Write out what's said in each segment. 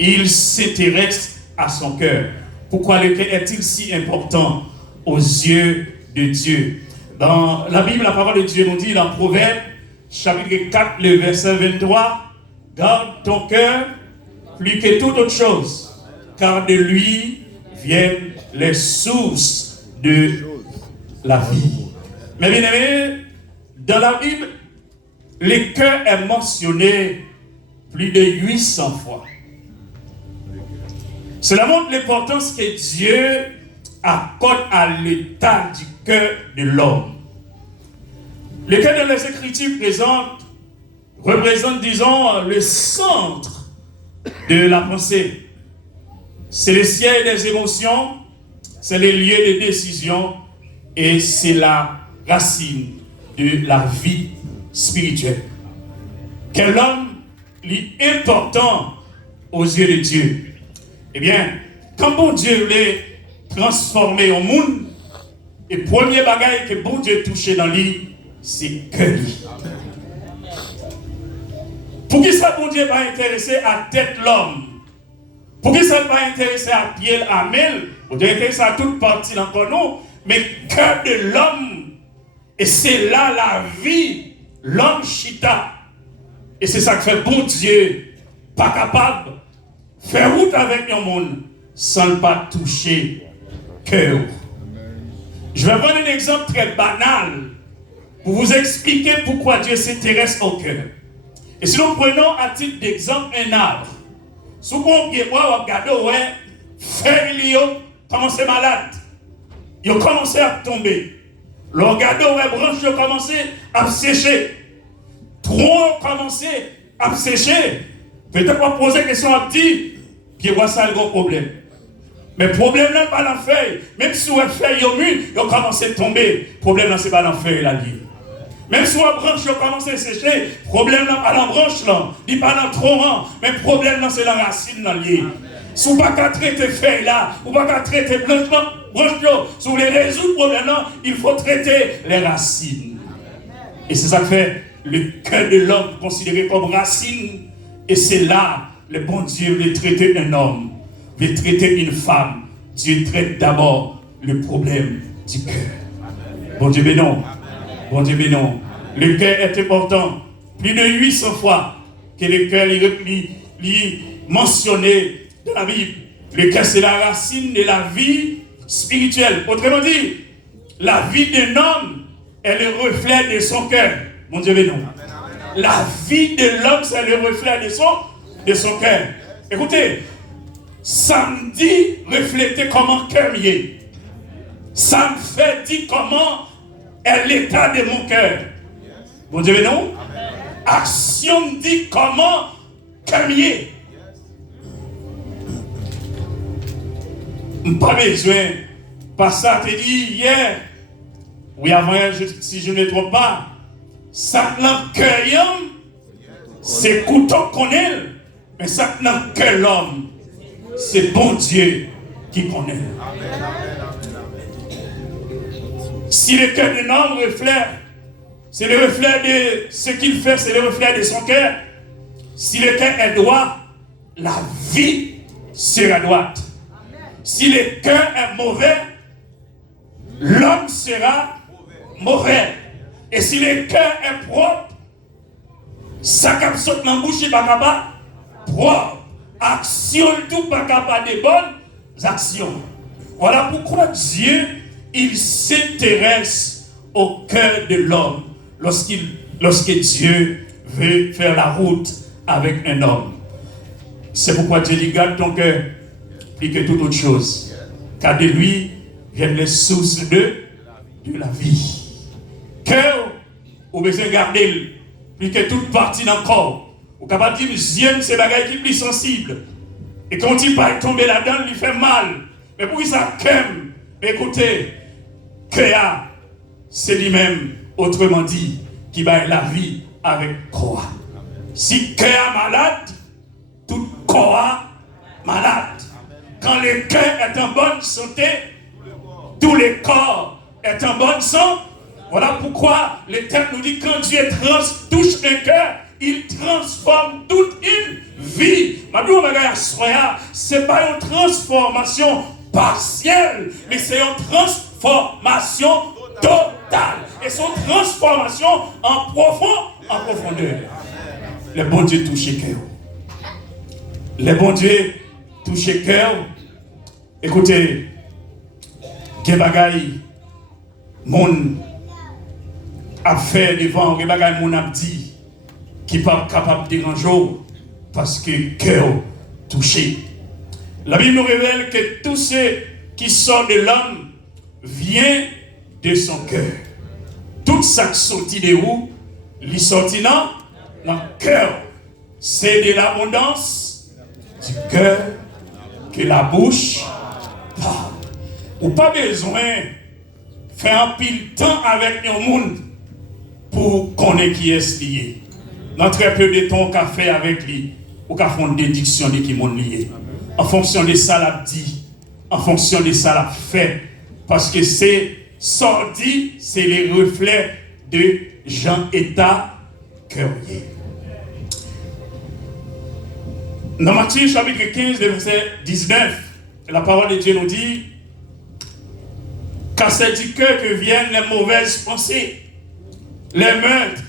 Il s'intéresse à son cœur. Pourquoi le cœur est-il si important aux yeux de Dieu? Dans la Bible, la parole de Dieu nous dit dans Proverbe, chapitre 4, le verset 23, « Garde ton cœur plus que toute autre chose, car de lui viennent les sources de la vie. » Mais bien aimé, dans la Bible, le cœur est mentionné plus de 800 fois. Cela montre l'importance que Dieu accorde à l'état du cœur de l'homme. Le cœur dans les Écritures représente, disons, le centre de la pensée. C'est le siège des émotions, c'est le lieu de décision et c'est la racine de la vie spirituelle. Quel homme est important aux yeux de Dieu? Eh bien, quand bon Dieu voulait transformer au monde, le premier bagage que bon Dieu touchait dans lui, c'est cœur. Pour qui ça bon Dieu va intéresser à tête l'homme? Pour qui ça va intéresser à pied, à main? Bon Dieu intéressé à toute partie encore non, mais cœur de l'homme. Et c'est là la vie, l'homme chita. Et c'est ça que fait bon Dieu, pas capable de faire route avec le monde sans ne pas toucher cœur. Je vais prendre un exemple très banal pour vous expliquer pourquoi Dieu s'intéresse au cœur. Et si nous prenons à titre d'exemple un arbre, souvent on regarde, ouais, feuilles commencent malade, ils ont commencé à tomber. Le regarde, ouais, branches ont commencé à sécher. Troncs ont commencé à sécher. Peut-être pas poser la question à dire, puis voit ça le gros problème. Mais le problème là, pas dans la feuille. Même si la feuille est mûre, ils ont commencé à tomber. Le problème là, c'est pas dans la feuille là. Même si la branche a commencé à sécher, le problème là, pas dans la branche là. Il pas dans le tronc, mais le problème là, c'est dans la racine là. Si vous ne pouvez pas traiter feuille là, vous ne pouvez pas traiter branche là, si vous voulez résoudre le problème là, il faut traiter les racines. Et c'est ça que fait le cœur de l'homme considéré comme racine. Et c'est là, le bon Dieu veut traiter un homme, veut traiter une femme. Dieu traite d'abord le problème du cœur. Bon Dieu bénon. Bon Dieu bénon. Le cœur est important. Plus de 800 fois que le cœur est mentionné dans la Bible. Le cœur, c'est la racine de la vie spirituelle. Autrement dit, la vie d'un homme est le reflet de son cœur. Mon Dieu bénon. La vie de l'homme, c'est le reflet de son cœur. Écoutez, samedi reflétait comment cœur est. Ça me fait dire comment est l'état de mon cœur. Mon Dieu bénon. Action me dit comment cœur est. Pas besoin. Pas ça te dit hier. Oui, avant, si je ne me trompe pas. Ça n'a cœur, c'est couteau qu'on est. Mais ça n'a que l'homme. C'est bon Dieu qui connaît. Si le cœur d'un homme reflète, c'est le reflet de ce qu'il fait, c'est le reflet de son cœur. Si le cœur est droit, la vie sera droite. Si le cœur est mauvais, l'homme sera mauvais. Et si le cœur est propre, ça cap saute dans la bouche, pas capable propre. Action tout pas capable de bonnes actions. Voilà pourquoi Dieu, il s'intéresse au cœur de l'homme lorsque Dieu veut faire la route avec un homme. C'est pourquoi Dieu dit, garde ton cœur plus que toute autre chose. Car de lui viennent les sources de la vie. Cœur, ou besoin de garder plus que toute partie d'un corps. Ou capable de dire, j'aime ces bagages qui sont plus sensibles. Et quand il va tomber là-dedans, il lui fait mal. Mais pour qu'il ça cœur, écoutez, cœur, c'est lui-même, autrement dit, qui va la vie avec quoi. Si cœur malade, tout corps malade. Quand le cœur est en bonne santé, tout le corps est en bonne santé. Voilà pourquoi le texte nous dit quand Dieu touche un cœur, il transforme toute une vie. Maintenant, ce n'est pas une transformation partielle, mais c'est une transformation totale. Et son transformation en profondeur. Le bon Dieu touche le cœur. Le bon Dieu touche le cœur. Écoutez, Gebagaï, mon a fait devant, Gebagaï, mon a dit, qui n'est pas capable de déranger parce que le cœur touché. La Bible nous révèle que tout ce qui sort de l'homme vient de son cœur. Toute ça sortie de où? Il sortit dans le cœur. C'est de l'abondance du cœur que la bouche parle. Ou pas besoin de faire un pile de temps avec un monde pour connaître qui est lié. Dans très peu de temps qu'on fait avec lui, ou qu'on fait une déduction de qui est lié. En fonction de ça, l'a dit. En fonction de ça, l'a fait. Parce que c'est sorti, c'est les reflets de Jean état cœurier. Dans Matthieu chapitre 15, verset 19, la parole de Dieu nous dit, car c'est du cœur que viennent les mauvaises pensées, les meurtres,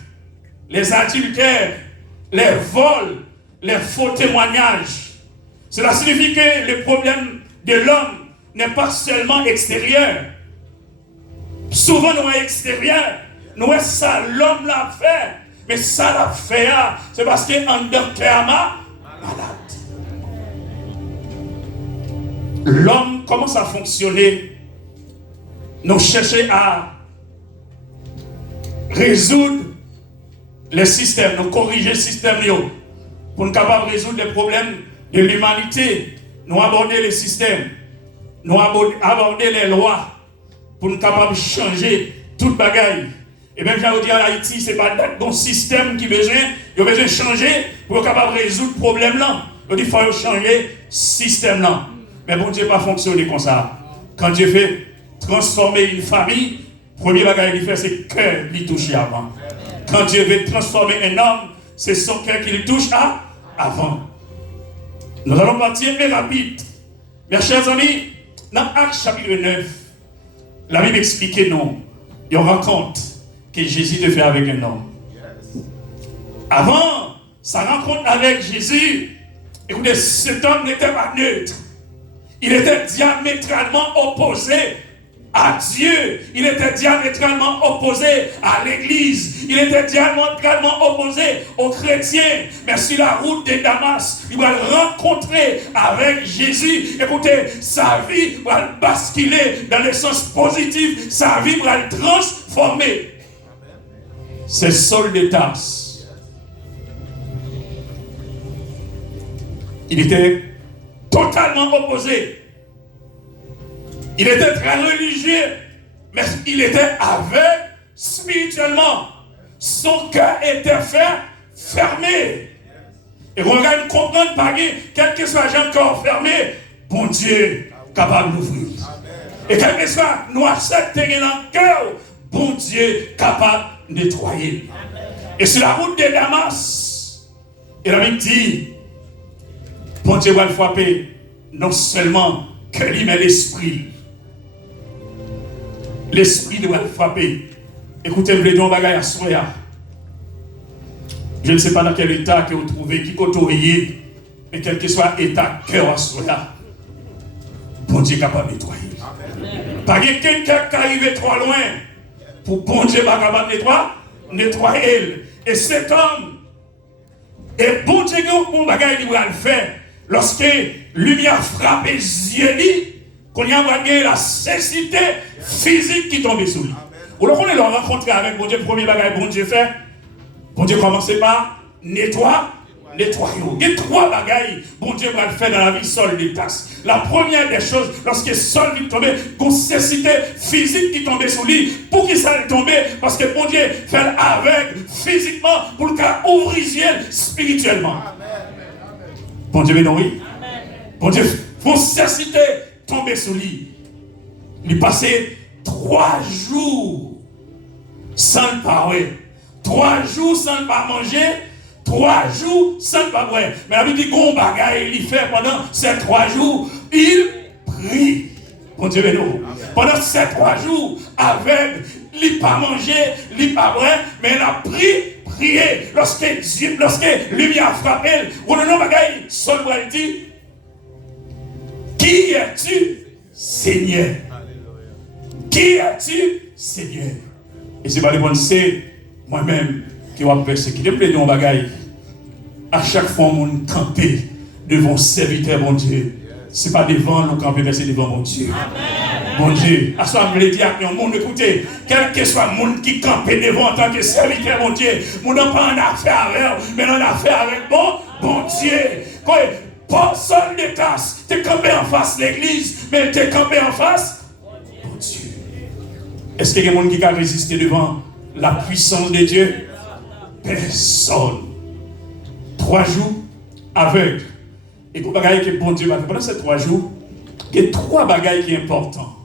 les adultères, les vols, les faux témoignages. Cela signifie que le problème de l'homme n'est pas seulement extérieur. Souvent, nous sommes extérieurs. Nous sommes ça, l'homme l'a fait. Mais ça l'a fait, c'est parce qu'en docteur malade. L'homme commence à fonctionner. Nous cherchons à résoudre les systèmes, nous corriger le système pour nous capables de résoudre les problèmes de l'humanité. Nous aborder les systèmes, nous aborder les lois pour nous capables de changer toute bagaille. Et même j'ai dit en Haïti, ce n'est pas un système qui a besoin de changer pour être capable de résoudre le problème là. Il faut changer le système là. Mais bon Dieu n'a pas fonctionné comme ça. Quand Dieu fait transformer une famille, le premier bagage qu'il fait, c'est le cœur qui touche avant. Quand Dieu veut transformer un homme, c'est son cœur qui le touche avant. Nous allons partir très rapide. Mes chers amis, dans Actes chapitre 9, la Bible explique non. Il raconte que Jésus te fait avec un homme. Avant sa rencontre avec Jésus, écoutez, cet homme n'était pas neutre. Il était diamétralement opposé à Dieu. Il était diamétralement opposé à l'Église. Il était diamétralement opposé aux chrétiens. Mais sur la route de Damas, il va le rencontrer avec Jésus. Écoutez, sa vie va basculer dans le sens positif. Sa vie va le transformer. C'est Saul de Tarse. Il était totalement opposé. Il était très religieux, mais il était aveugle spirituellement. Son cœur était fermé. Et on va comprendre par quel que soit un corps fermé, bon Dieu capable d'ouvrir. Et quel que soit noirceur qui est dans le cœur, bon Dieu capable de nettoyer. Et sur la route de Damas, il avait dit, bon Dieu va le frapper, non seulement que lui, mais l'esprit. L'esprit doit le frapper. Écoutez, vous le bagaille à soya. Je ne sais pas dans quel état que vous trouvez, qui côtoyez, mais quel que soit l'état cœur à soya, bon Dieu est capable de nettoyer. Pas quelqu'un qui arrive trop loin pour bon Dieu pas capable de nettoyer. Et cet homme, et bon Dieu, mon bagaille, il va le faire. Lorsque lumière frappe les yeux, qu'on y a la cécité physique qui tombe sous lui. Ou lorsqu'on est rencontré avec bon Dieu, le premier bagage bon Dieu fait, bon Dieu commence par nettoyer. Il y a trois bagailles bon Dieu va le faire dans la vie Saul de Tarse. La première des choses, lorsque Saul vient tomber, une cécité physique qui tombe sous lui, pour qu'il s'en tombe, parce que bon Dieu fait avec physiquement pour le cas ouvrir spirituellement. Bon Dieu, oui. Bon Dieu, une cécité tomber sous lui. Il passait 3 jours sans le parler. 3 jours sans le pas manger. 3 jours sans pas vrai. Mais la Bible dit qu'on bagaille, il fait pendant ces 3 jours, il prie. Bon Dieu, nous. Pendant ces 3 jours, avec, il n'a pas mangé, il n'a pas vrai, mais il a prié. Lorsque lumière frappé, on a bagaille, Saul dit, qui es-tu, Seigneur? Qui es-tu, Seigneur? Et c'est pas le bon, c'est moi-même qui va persécuter. Je me bagaille. À chaque fois, on camper devant serviteur, mon Dieu. Ce n'est pas devant le camper, mais c'est devant mon Dieu. Amen. Mon Dieu. À ce moment, je me dis à tout le monde, écoutez, quel que soit le monde qui campe devant en tant que serviteur, mon Dieu, on n'a pas en affaire avec, mais on a affaire avec bon Dieu. Personne ne tasse. Tu es campé en face de l'église, mais tu es campé en face mon Dieu. Est-ce qu'il y a quelqu'un qui a résisté devant la puissance de Dieu? Personne. 3 jours aveugles. Et pour bagaille que bon Dieu va faire pendant ces 3 jours, il y a 3 bagailles qui sont importantes.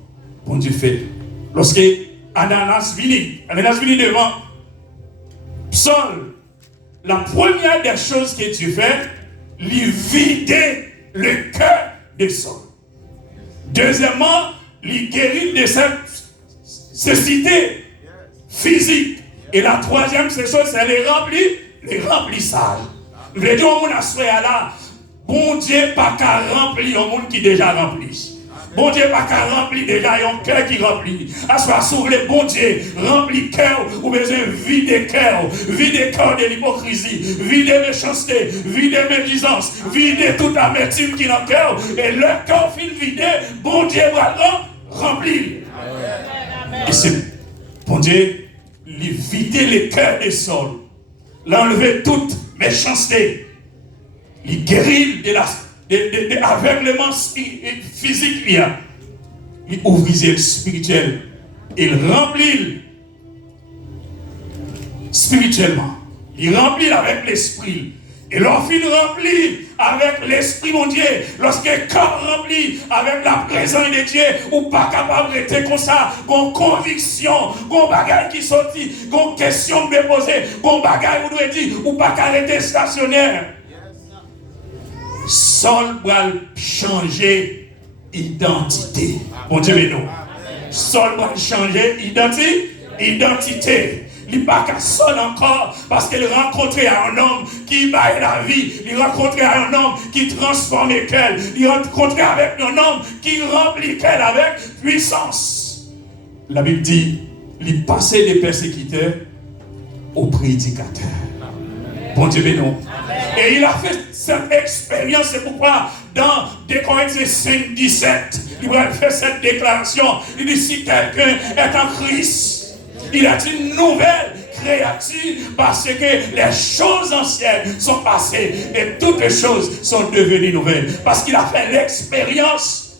Bon Dieu fait. Lorsque Ananas vit devant Saul, la première des choses que Dieu fait, lui vider le cœur de Saul. Deuxièmement, lui guérir de cette cécité physique. Et la troisième chose, c'est les remplissage. Nous voulons dire au monde à ce là, bon Dieu pas qu'à remplir au monde qui déjà rempli. Bon Dieu pas qu'à remplir déjà un cœur qui remplit. À ce moment le bon Dieu remplit cœur ou besoin vider cœur de l'hypocrisie, vider méchanceté, vider médisance, vider toute amertume qui est dans le cœur. Et le cœur fin vidé, bon Dieu va remplir. Et c'est bon Dieu lui vider le cœur des sols, l'enlever toute méchanceté, lui guérir de l'aveuglement physique, il ouvrir le spirituel, il remplit spirituellement, il remplit avec l'esprit. Et lorsqu'il remplit avec l'esprit, mon Dieu, lorsqu'un corps rempli avec la présence de Dieu, ou pas capable d'être comme ça, con conviction, con bagaille qui sortit, con question de poser, con bagaille vous devez dire, ou pas qu'à rester stationnaire. Saul va changer identité. Mon Dieu, mais non. Saul va changer identité. Il n'est pas qu'à Saul encore parce qu'il rencontrait un homme qui baille la vie. Il rencontrait un homme qui transforme le cœur. Il rencontrait avec un homme qui remplit le cœur avec puissance. La Bible dit, il passait des persécuteurs aux prédicateurs. Bon Dieu, mais non. Et il a fait cette expérience, c'est pourquoi dans 2 Corinthiens 5, 17, il a fait cette déclaration. Il dit, si quelqu'un est en Christ, il a une nouvelle créature parce que les choses anciennes sont passées et toutes les choses sont devenues nouvelles. Parce qu'il a fait l'expérience.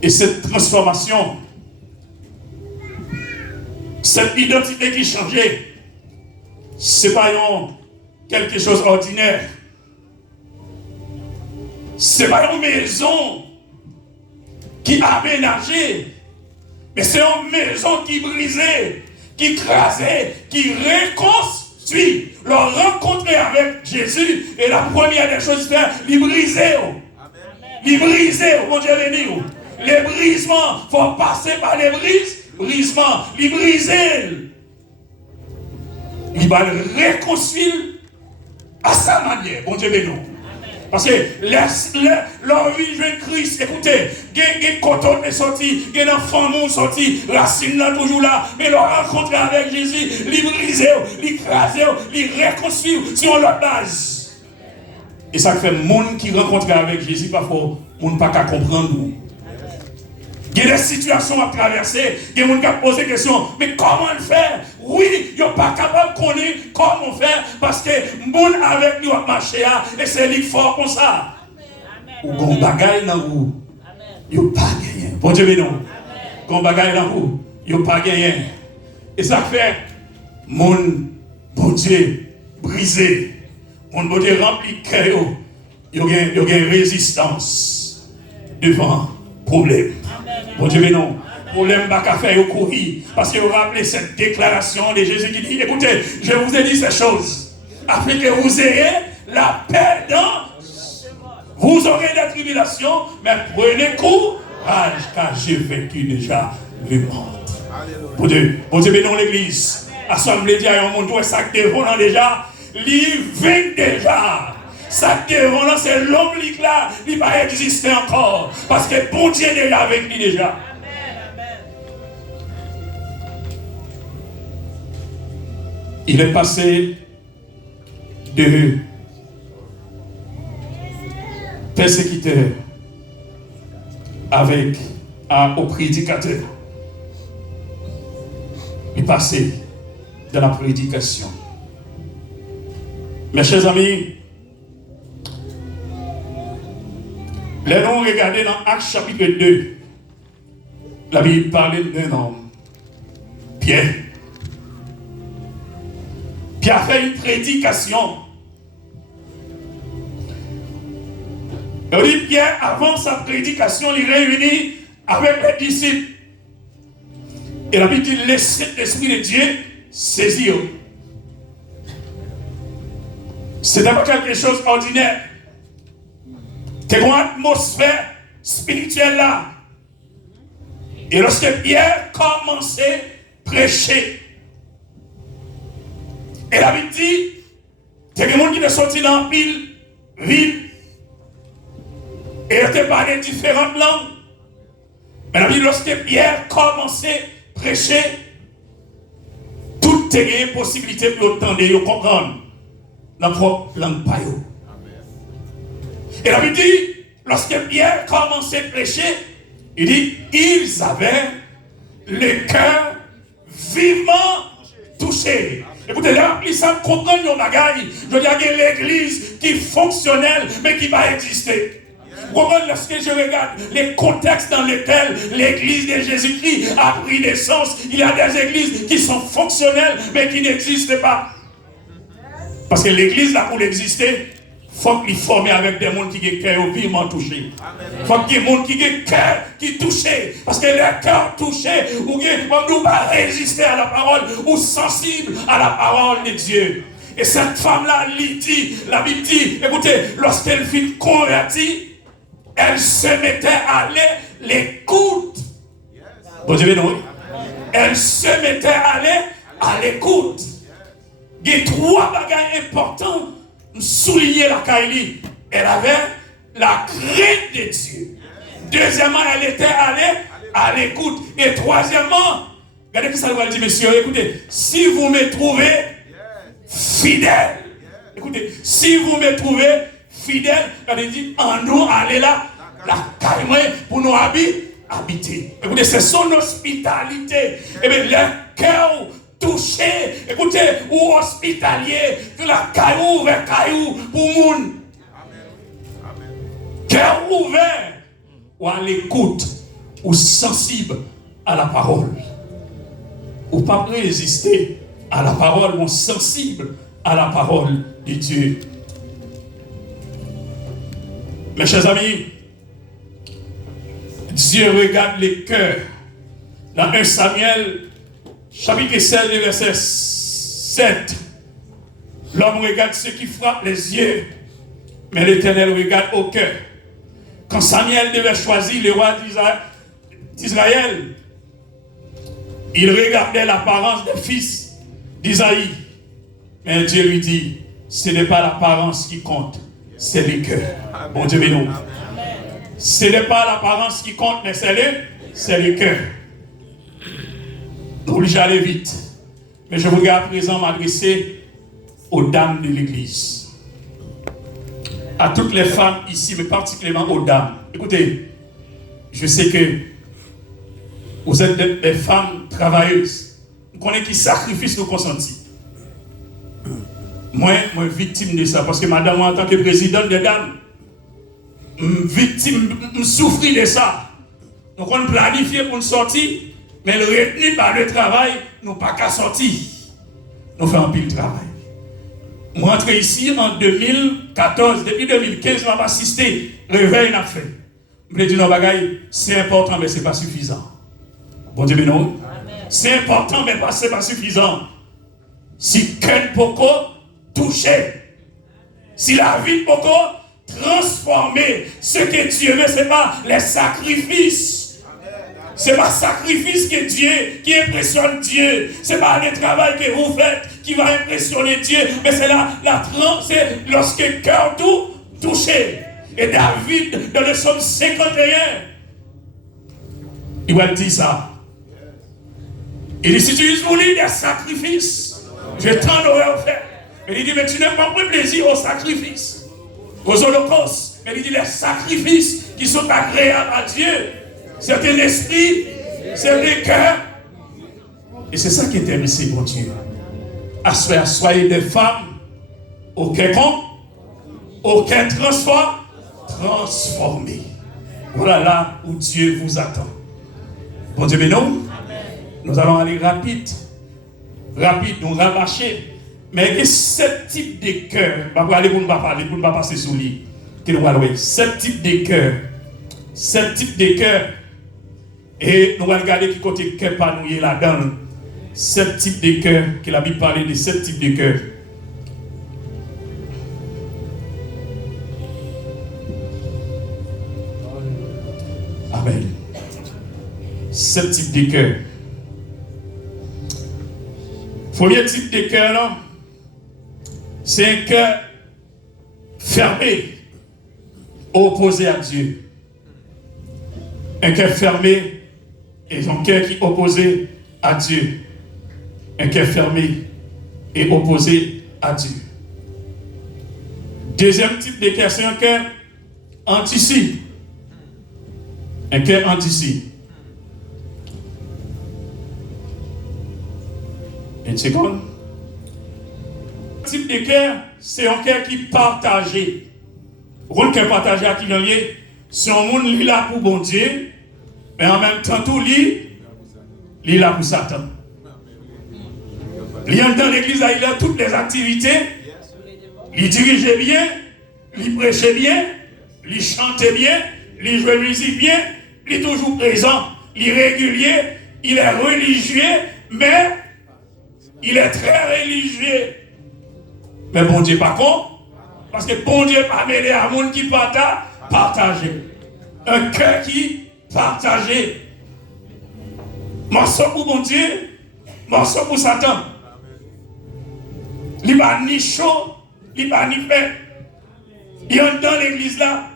Et cette transformation, cette identité qui changeait, ce n'est pas quelque chose d'ordinaire. Ce n'est pas une maison qui a aménagé. Mais c'est une maison qui brisait, qui crasait, qui reconstruit. Leur rencontrer avec Jésus et la première des choses faire, les briser. Les briser, mon Dieu béni. Les brisements, il faut passer par les brisements, les briser. Il va le reconstruire à sa manière, mon Dieu béni. Parce que leur vie de Christ, écoutez, il y a des coton qui sont sortis, il y a des enfants qui sont sortis, racine là toujours là, mais leur rencontre avec Jésus, les briser, les craser, les reconstruire sur leur base. Et ça fait le monde qui rencontre avec Jésus, parfois, on ne peut pas comprendre. Il y a des situations à traverser, il y a des gens qui posent des questions, mais comment le faire? Oui, ils ne sont pas capables de connaître comment faire, parce que les gens avec nous ont marché, et c'est lui fort comme ça. Ou qu'on bagaille dans vous, ils n'ont pas gagné. Bon Dieu, mais non. Qu'on bagaille dans vous, ils n'ont pas gagné. Et ça fait, mon bon Dieu brisé, mon bon Dieu rempli de cœur, il y a une résistance devant le problème. Bon Dieu, mais non. pour les m'baka faire au courir. Parce que vous rappelez cette déclaration de Jésus qui dit, écoutez, je vous ai dit ces choses, afin que vous ayez la paix dans. Vous aurez des tribulations, mais prenez courage, car j'ai vaincu déjà le monde. Pour Dieu bénisse l'église. Assemblée dit à un monde où ça devant déjà, il vainc déjà. Ça devant c'est l'homme là, il va exister encore. Parce que bon Dieu est déjà avec lui déjà. Il est passé de persécuteur au prédicateur. Il est passé dans la prédication. Mes chers amis, les noms regardés dans Actes chapitre 2, la Bible parlait d'un homme, Pierre. Pierre a fait une prédication. Et on dit Pierre, avant sa prédication, il réunit avec les disciples. Et la Bible dit, laissez l'Esprit de Dieu saisir. Ce n'est pas quelque chose d'ordinaire. C'est une atmosphère spirituelle là. Et lorsque Pierre commençait à prêcher, et la Bible dit, c'est des gens qui sont sortis dans une ville, et ils ont parlé différentes langues. Mais la Bible dit, lorsque Pierre commençait à prêcher, toutes les possibilités pour l'entendre et comprendre dans la propre langue. Et la Bible dit, lorsque Pierre commençait à prêcher, il dit, ils avaient le cœur vivement touché. Écoutez, là, ils savent comprendre nos bagailles. Je veux dire qu'il y a l'église qui est fonctionnelle, mais qui va exister. Lorsque je regarde les contextes dans lesquels l'église de Jésus-Christ a pris naissance, il y a des églises qui sont fonctionnelles, mais qui n'existent pas. Parce que l'église, là, pour exister, il faut qu'il forme avec des gens qui ont le cœur vivement touché. Il faut qu'il y ait des gens qui ont le cœur qui touché. Parce que le cœur touché, ou nous va résister à la parole, ou sensible à la parole de Dieu. Et cette femme-là, Lydie, la Bible dit, écoutez, lorsqu'elle fut convertie, elle se mettait à l'écoute. Bon Dieu, non? Elle se mettait à l'écoute. Il y a trois bagages importants. Souligner la Kaili. Elle avait la crainte de Dieu. Deuxièmement, elle était à l'écoute. Et troisièmement, regardez ce que ça va dire, messieurs. Écoutez, si vous me trouvez fidèle, écoutez, si vous me trouvez fidèle, elle dit, en nous, allez là, la caille pour nous habiter. Écoutez, c'est son hospitalité. Et bien, le cœur touché, écoutez, ou hospitalier, la caillou vers caillou pour moun. Cœur ouvert, ou à l'écoute, ou sensible à la parole. Ou pas résister à la parole, ou sensible à la parole de Dieu. Mes chers amis, Dieu regarde les cœurs. Dans 1 Samuel, chapitre 16, verset 7, l'homme regarde ce qui frappe les yeux, mais l'Éternel regarde au cœur. Quand Samuel devait choisir le roi d'Israël, il regardait l'apparence des fils d'Isaïe. Mais Dieu lui dit, ce n'est pas l'apparence qui compte, c'est le cœur. Bon Dieu béni. Ce n'est pas l'apparence qui compte, mais c'est le cœur. Nous obligés d'aller vite. Mais je voudrais à présent m'adresser aux dames de l'église. À toutes les femmes ici, mais particulièrement aux dames. Écoutez, je sais que vous êtes des femmes travailleuses. Vous connaissez qui sacrifice nos consentis. Moi, victime de ça, parce que madame, en tant que présidente des dames, victime, souffre de ça. Donc on planifie pour une sortie, mais le retenu par le travail, nous pas qu'à sortir. Nous faisons un pile de travail. Moi, entré ici en 2014, depuis 2015, je n'ai pas assisté réveil n'a fait. Je me dis, non, bagaille, c'est important, mais ce n'est pas suffisant. Bon Dieu, non. C'est important, mais ce n'est pas suffisant. Si quel poko touché, si la vie de poko transformer, ce que Dieu veut, ce n'est pas les sacrifices. Ce n'est pas le sacrifice que Dieu, qui impressionne Dieu. Ce n'est pas le travail que vous faites qui va impressionner Dieu. Mais c'est c'est lorsque le cœur tout touché. Et David, dans le psaume 51, il va dire ça. Il dit, si tu voulais des sacrifices, j'ai tant d'horreur faire. Mais il dit, mais tu n'aimes pas le plaisir aux sacrifices, aux holocaustes. Mais il dit, les sacrifices qui sont agréables à Dieu, c'est un esprit, c'est un cœur. Et c'est ça qui est intéressé pour Dieu. Soyez des femmes, aucun con, aucun transformé. Voilà là où Dieu vous attend. Bon Dieu, mais non, nous allons aller rapide, nous ramarcher. Mais il y a 7 types de cœurs. Je vais aller pour ne pas parler, pour ne pas passer sous lui. 7 types de cœurs. 7 types de cœurs. Et nous allons regarder qui côté cœur panouillé là-dedans. 7 types de cœurs, que la Bible parle de 7 types de cœurs. Amen. 7 types de cœurs. Premier type de cœur, là, c'est un cœur fermé, opposé à Dieu. Un cœur fermé et un cœur qui est opposé à Dieu. Un cœur fermé et opposé à Dieu. Deuxième type de cœur, c'est un cœur anti-ci. Un cœur anti-ci. Une seconde. Le type de cœur, c'est un cœur qui est partagé. Le cœur partagé à qui l'on est, c'est un monde qui est là pour bon Dieu, mais en même temps, tout lui est là pour Satan. Il y a dans l'église, il a toutes les activités, il dirigeait bien, il prêchait bien, il chantait bien, il jouait musique bien, il est toujours présent, il est régulier, il est religieux, mais il est très religieux. Mais bon Dieu pas con, parce que bon Dieu pas mêlé à un monde qui partage. Un cœur qui partagé. Morceau pour bon Dieu, morceau pour Satan. Il va ni chaud, il va ni fait. Il est dans l'église là,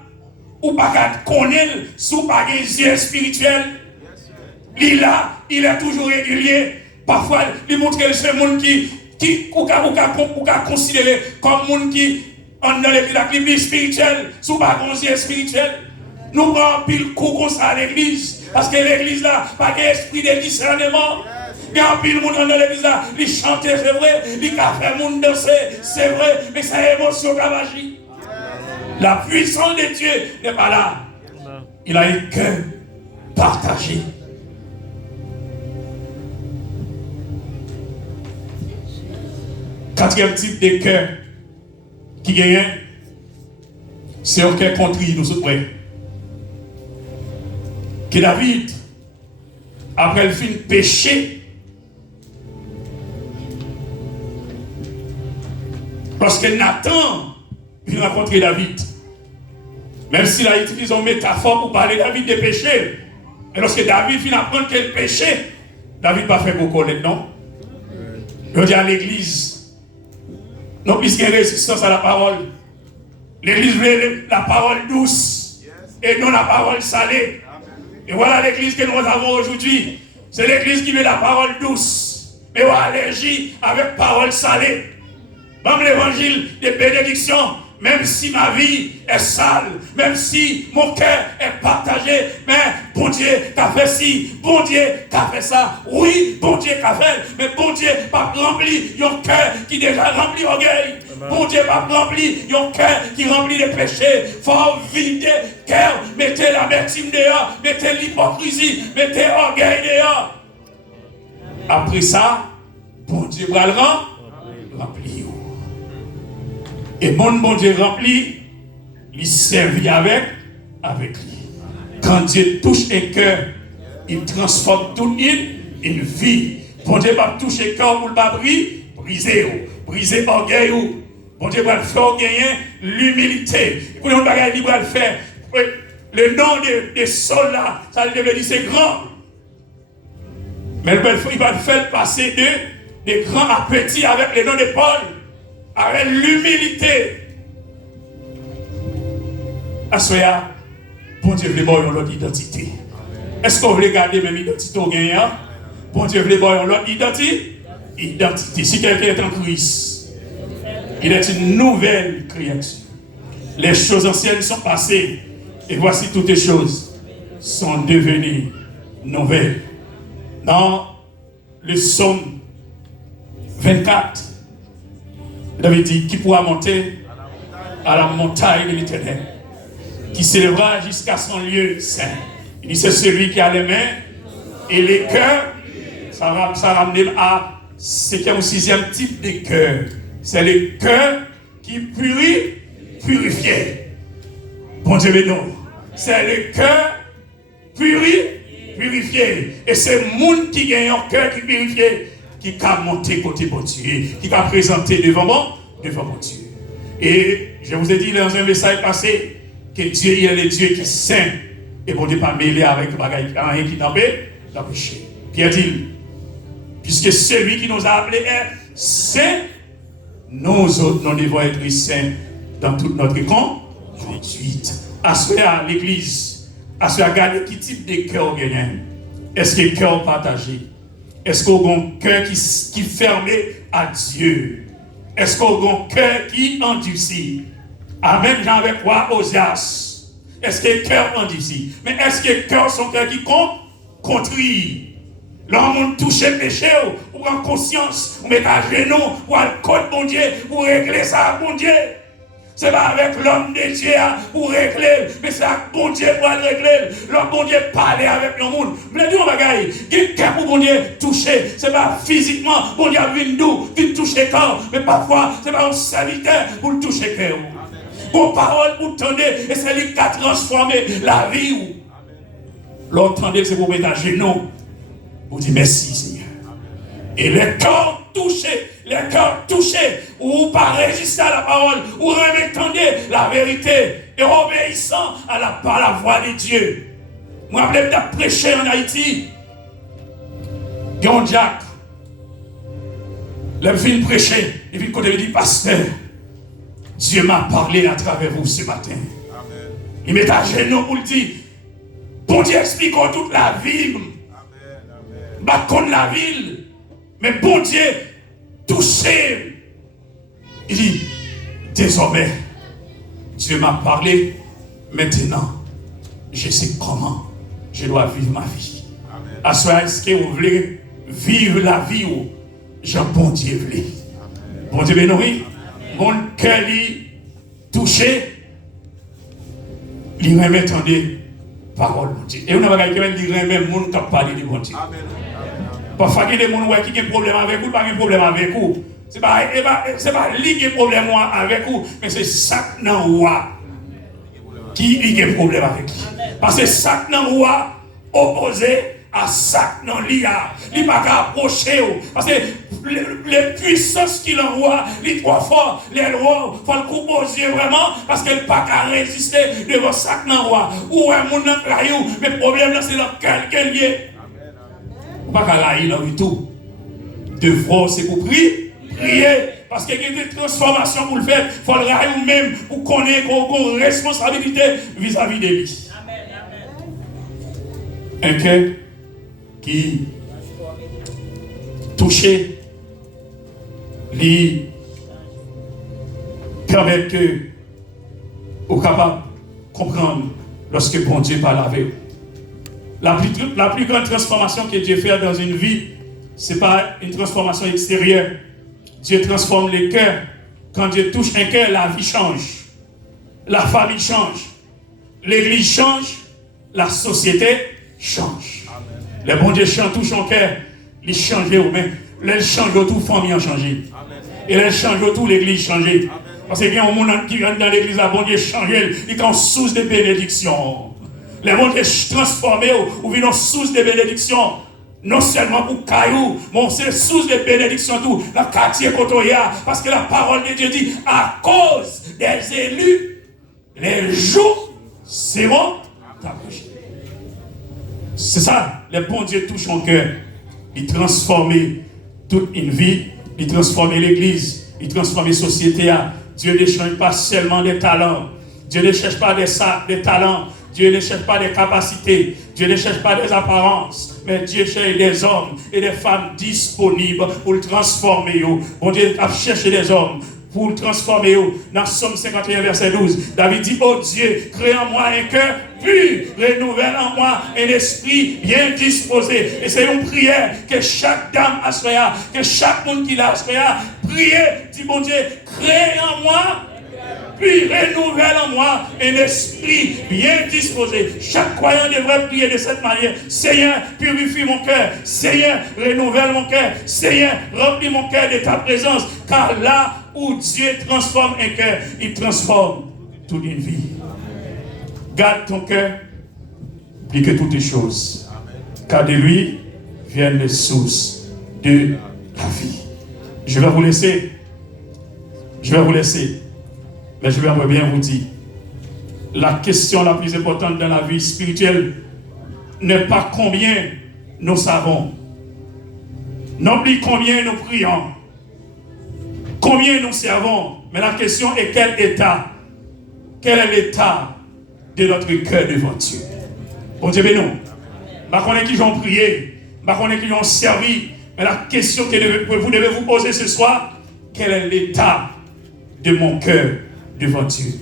ou pas connaître sous pas des yeux spirituels. Il est toujours régulier. Parfois, il montre que c'est un monde qui considéré comme monde qui dans l'église spirituelle, sous pas des yeux spirituels. Nous prenons pile coup comme ça à l'église, parce que l'église là, pas d'esprit de discernement. Il y a un pile monde dans l'église là, il chante, c'est vrai, il fait le monde danser, c'est vrai, mais c'est émotion qui a agi. La puissance de Dieu n'est pas là. Il a un cœur partagé. Quatrième type de cœur qui gagne, c'est un cœur contrit, nous sommes prêts. Que David, après le fin péché, lorsque Nathan vient rencontrer David, même s'il a utilisé une métaphore pour parler David des péchés, mais lorsque David vient apprendre quel péché, David va faire beaucoup connaître, non? Je dis à l'église, non plus qu'il y a résistance à la parole. L'église veut la parole douce et non la parole salée. Et voilà l'église que nous avons aujourd'hui. C'est l'église qui veut la parole douce, mais on a allergie avec parole salée. Même l'évangile de bénédiction, même si ma vie est sale, même si mon cœur est partagé, mais bon Dieu t'a fait ci, bon Dieu t'a fait ça, oui, bon Dieu t'a fait, mais bon Dieu pas rempli ton cœur qui est déjà rempli d'orgueil. Bon Dieu pas rempli ton cœur qui est rempli de péchés. Faut vider cœur, mettez l'amertume dehors, mettez l'hypocrisie, mettez l'orgueil dehors. Après ça, bon Dieu va le remplir. Et bon Dieu rempli, il servit avec lui. Quand Dieu touche un cœur, il transforme toute une vie. Bon Dieu va toucher le cœur pour le pas briser orgueil. Bon Dieu va le faire gagner l'humilité. Pour nous bagaille il va le faire. Le nom de Saul là, ça le devenir c'est grand. Mais il va le faire passer de grand à petit avec le nom de Paul, avec l'humilité. Assoya, bon Dieu veut voir l'autre identité. Est-ce qu'on veut garder même identité au gagnant? Bon Dieu veut voir l'autre identité. Si quelqu'un est en Christ, il est une nouvelle créature. Les choses anciennes sont passées et voici toutes les choses sont devenues nouvelles. Dans le psaume 24, David dit, qui pourra monter à la montagne de l'Éternel, qui s'élèvera jusqu'à son lieu saint. Il dit, c'est celui qui a les mains et les cœurs. Ça ramène à 5e ou 6e type de cœur. C'est le cœur qui purifié. Bon Dieu, mais non. C'est le cœur purifié. Et c'est le monde qui gagne un cœur qui purifié, qui a monté côté bon Dieu, qui a présenté devant mon Dieu. Et je vous ai dit dans un message passé que Dieu il est le Dieu qui est saint. Et bon Dieu pas mêlé avec rien qui n'a pas péché. Pierre dit, puisque celui qui nous a appelés est saint, nous autres, nous devons être saints dans toute notre conduite. À l'église, à regarder qui type de cœur gagnant. Est-ce que le cœur partagé? Est-ce qu'on a un cœur qui est fermé à Dieu? Est-ce qu'on a un cœur qui endurci? Amen, j'en avec quoi, Osias? Est-ce que le cœur endurci? Mais est-ce que le cœur, son cœur qui contrit? L'homme touche le péché, ou en conscience, ou met à genoux, ou à côté bon Dieu, pour régler ça, bon Dieu. C'est pas avec l'homme de Dieu pour régler, mais c'est avec bon Dieu pour régler. L'homme bon Dieu parler avec le monde. Je veux dire, bagaille, quelqu'un pour bon Dieu toucher, c'est pas physiquement, bon Dieu vient d'où, vient toucher le corps, mais parfois, c'est pas un serviteur pour le toucher le cœur. Bon parole pour tendre, et c'est lui qui a transformé la vie. L'autre tendez, c'est pour mettre à genoux. Vous dites merci Seigneur. Et les cœurs touchés, ou pas résister à la parole, ou remettez la vérité, et obéissant à la voix de Dieu. Moi, je voulais prêcher en Haïti. John Jack, il vient prêcher, il vient côté, il dit, pasteur, Dieu m'a parlé à travers vous ce matin. Amen. Il met à genoux pour le dire, bon Dieu explique toute la vie. Pas contre la ville, mais bon Dieu, touché. Il dit, désormais, Dieu m'a parlé, maintenant, je sais comment je dois vivre ma vie. À ce moment, est-ce que vous voulez vivre la vie où Jean bon Dieu voulait? Bon Dieu, ben oui, mon cœur touché, il remet des paroles, bon Dieu. Et on a pas quelqu'un qui remet mon qui parle de bon Dieu. Parfois, il y a des gens qui ont un problème avec vous, pas un problème avec vous. Ce n'est pas lui qui a un problème avec vous, mais c'est Satan qui a un problème avec lui. Parce que Satan opposé à Satan l'IA. Il ne peut pas approcher. Parce que les puissances qu'il envoie, les trois forts, les rois, il faut le couper aux yeux vraiment, parce qu'il ne peut pas résister devant Satan roi. Ou un monde dans la mais le problème c'est dans quel lieu. Pas qu'à la haine du tout. Devoir, c'est pour prier. Parce qu'il y a des transformations pour le faire. Il faut le railler ou même pour connaître qu'on a une responsabilité vis-à-vis de lui. Un cœur qui touché, lui permet que vous capable de comprendre lorsque bon Dieu parle avec vous. La plus grande transformation que Dieu fait dans une vie, ce n'est pas une transformation extérieure. Dieu transforme les cœurs. Quand Dieu touche un cœur, la vie change. La famille change. L'église change. La société change. Amen. Les bon Dieu touche un cœur, il change eux-mêmes. Les change tout, la famille a changé. Et les change tout, l'église changé. Parce qu'il y a un monde qui rentre dans l'église, la bon Dieu change, il est en source de bénédiction. Les mondes transformés ou une source de bénédiction. Non seulement pour Caillou, mais c'est source de bénédiction tout dans le quartier Kotoya. Parce que la parole de Dieu dit, à cause des élus, les jours seront approchés. C'est ça, le bon Dieu touche mon cœur. Il transforme toute une vie, il transforme l'église, il transforme la société. Dieu ne change pas seulement des talents. Dieu ne cherche pas des talents. Dieu ne cherche pas des capacités. Dieu ne cherche pas des apparences. Mais Dieu cherche des hommes et des femmes disponibles pour le transformer. Bon Dieu a cherché des hommes pour le transformer. Dans Somme 51, verset 12, David dit, oh Dieu, crée en moi un cœur pur, renouvelle en moi un esprit bien disposé. Et c'est une prière que chaque dame a fait, que chaque monde qui l'a fait, priez, dit bon Dieu, crée en moi, puis renouvelle en moi un esprit bien disposé. Chaque croyant devrait prier de cette manière. Seigneur, purifie mon cœur. Seigneur, renouvelle mon cœur. Seigneur, remplis mon cœur de ta présence. Car là où Dieu transforme un cœur, il transforme toute une vie. Garde ton cœur, plus que toutes les choses. Car de lui viennent les sources de la vie. Je vais vous laisser. Mais je vais bien vous dire, la question la plus importante dans la vie spirituelle n'est pas combien nous savons, non plus combien nous prions, combien nous servons, mais la question est quel est l'état de notre cœur devant Dieu. Bon Dieu, non. Je connais qui ont prié, je connais qui ont servi, mais la question que vous devez vous poser ce soir, quel est l'état de mon cœur devant Dieu?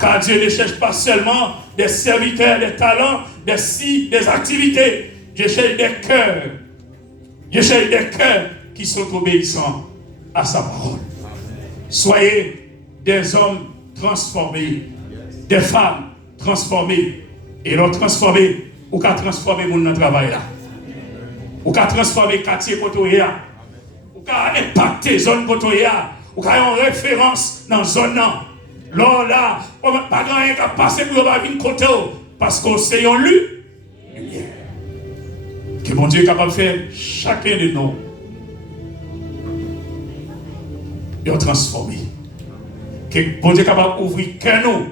Car Dieu ne cherche pas seulement des serviteurs, des talents, des activités. Dieu cherche des cœurs. Dieu cherche des cœurs qui sont obéissants à sa parole. Soyez des hommes transformés, des femmes transformées. Et l'on transformé, ou qu'à transformer mon travail là. Ou qu'à transformer le quartier Kotoya. Ou qu'à impacter zone Kotoya. Ou qu'à une référence dans la zone là. Là, pas grand chose qui passe pour venir côté parce qu'on sait on lu. Que mon Dieu est capable de faire chacun de nous. Et transformer. Que mon Dieu est capable d'ouvrir cœur nous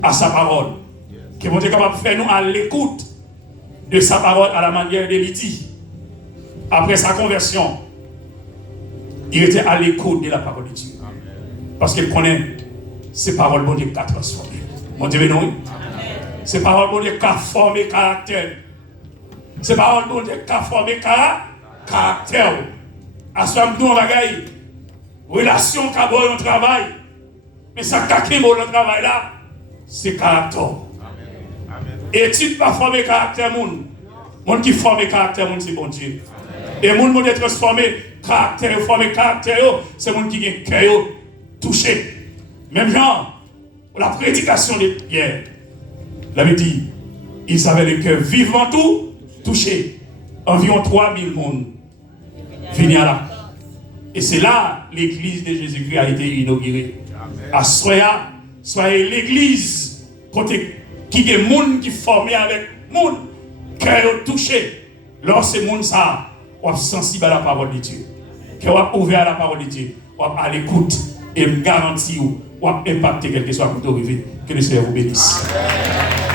à sa parole. Que mon Dieu est capable de faire nous à l'écoute de sa parole à la manière de Lydie. Après sa conversion, il était à l'écoute de la parole de Dieu. Parce qu'il connaît ces paroles, bon Dieu, qui a transformé. Mon Dieu, non? Ces paroles, bon Dieu, qui a formé caractère. Ces paroles, bon Dieu, qui a formé caractère. À ce moment-là, on va gagner. Relation qui a beau au travail. Mais ça, qui a beau le travail là, c'est caractère. Étude pas former caractère, monde qui forme caractère, c'est bon Dieu. Et monde qui transformé caractère, former caractère, c'est monde qui a un cœur touché. Même genre, la prédication de Pierre, il avait dit, ils avaient le cœur vivement tout touché. Environ 3000 personnes venaient là. Et c'est là l'église de Jésus-Christ a été inaugurée. À soyez l'église qui est des gens qui formés avec monde, cœur touché. Lorsque ces gens ça, on est sensible à la parole de Dieu. Qui on ouvert à la parole de Dieu, on est à l'écoute. Et me garantit ou impacter quelque soit pour arriver. Que le Seigneur vous bénisse. Amen.